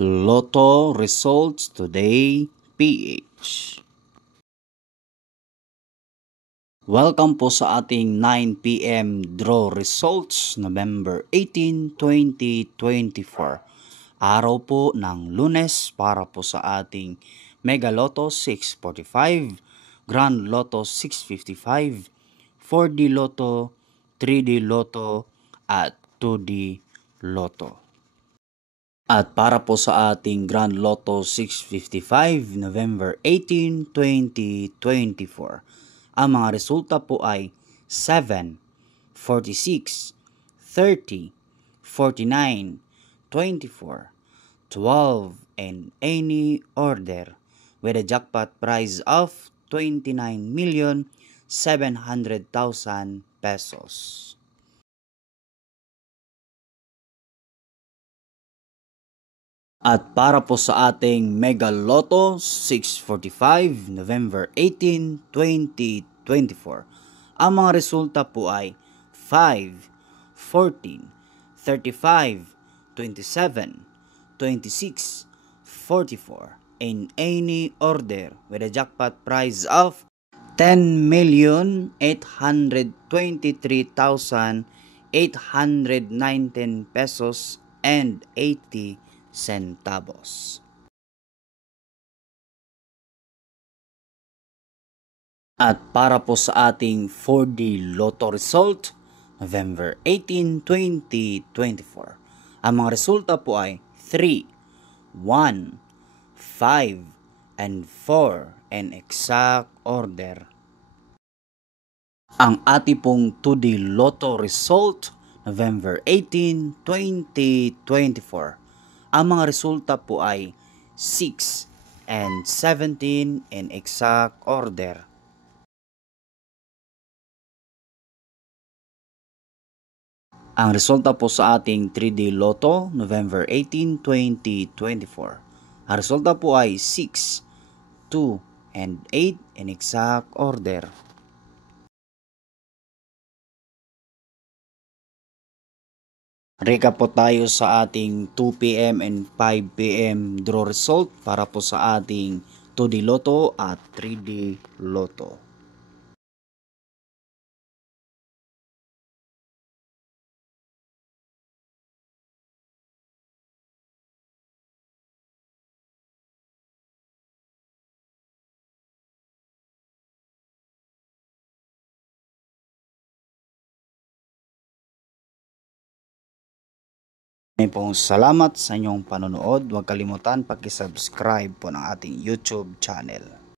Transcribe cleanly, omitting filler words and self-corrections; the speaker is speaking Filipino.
Lotto results today, PH. Welcome po sa ating 9 p.m. draw results, November 18, 2024. Araw po ng Lunes para po sa ating Mega Lotto 645, Grand Lotto 655, 4D Lotto, 3D Lotto, at 2D Lotto. At para po sa ating Grand Lotto 655, November 18, 2024, ang mga resulta po ay 7, 46, 30, 49, 24, 12, and any order with a jackpot prize of 29,700,000 pesos. At para po sa ating Mega Lotto 645, November 18, 2024, ang mga resulta po ay 5, 14, 35, 27, 26, 44, in any order with a jackpot prize of 10,823,819 pesos and 80 centavos. At para po sa ating 4D Lotto result, November 18, 2024, ang mga resulta po ay 3, 1, 5, and 4 in exact order. Ang ating pong 2D Lotto result, November 18, 2024, ang mga resulta po ay 6 and 17 in exact order. Ang resulta po sa ating 3D Lotto, November 18, 2024. Ang resulta po ay 6, 2, and 8 in exact order. Recap po tayo sa ating 2 p.m. and 5 p.m. draw result para po sa ating 2D Lotto at 3D Lotto. Salamat sa inyong panonood. Huwag kalimutan pag-subscribe po ng ating YouTube channel.